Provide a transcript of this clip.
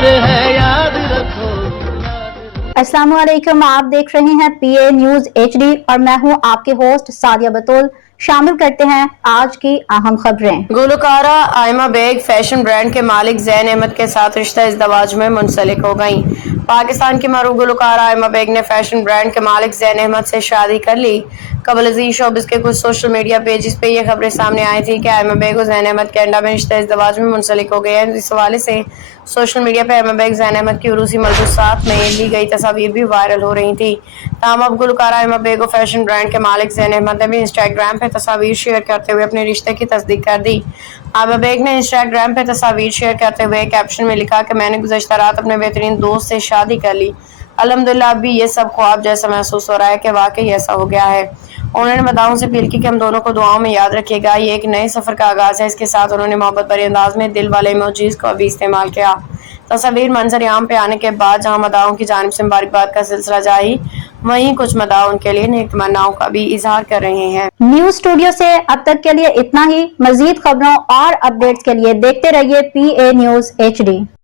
प्यार है, याद रखो। अस्सलाम वालेकुम, आप देख रहे हैं PA न्यूज HD और मैं हूं आपके होस्ट सादिया बतूल। शामिल करते हैं आज की अहम खबरें। Gulkara Aima bag fashion brand के मालिक जैन अहमद के साथ रिश्ता इज़्दवाज में मुंसलिक हो गईं। पाकिस्तान की मरूफ गुलकारा आयमा बेग ने फैशन ब्रांड के मालिक जैन अहमद से शादी कर ली। कबल अजीज शोबिस के कुछ सोशल मीडिया पेजेस पे ये खबरें सामने आई थी कि आयमा बेग और जैन अहमद कैनेडा में रिश्ता इज़्दवाज में मुंसलिक हो गए हैं। इस हवाले से सोशल मीडिया पे आयमा बेग जैन अहमद की उरूसी मलबूसात में ली गई तस्वीर भी वायरल हो रही थी। ताहम अब गुलकारा आयमा बेग और फैशन ब्रांड के मालिक जैन अहमद ने भी इंस्टाग्राम पे तस्वीर शेयर करते हुए अपने रिश्ते की तस्दीक कर दी। आयमा बेग ने इंस्टाग्राम पे तस्वीर शेयर करते हुए कैप्शन में लिखा कि मैंने गुज़श्ता रात अपने बेहतरीन दोस्त से शादी कर ली। अल्हम्दुलिल्लाह अभी ये सब ख्वाब जैसा महसूस हो रहा है कि वाकई ऐसा हो गया है। उन्होंने मदाओं से अपील की कि हम दोनों को दुआओं में याद रखिएगा। ये एक नए सफ़र का आगाज़ है। इसके साथ उन्होंने मोहब्बत भरे अंदाज में दिल वाले इमोजीज को भी इस्तेमाल किया। तस्वीर मंजर आम पे आने के बाद जहां मदाओं की जानिब से मुबारकबाद का सिलसिला जारी, वहीं कुछ मदाओं उनके लिए नेक तमन्नाओं का भी इजहार कर रहे हैं। न्यूज स्टूडियो से अब तक के लिए इतना ही। मजीद खबरों और अपडेट्स के लिए देखते रहिए PA न्यूज HD।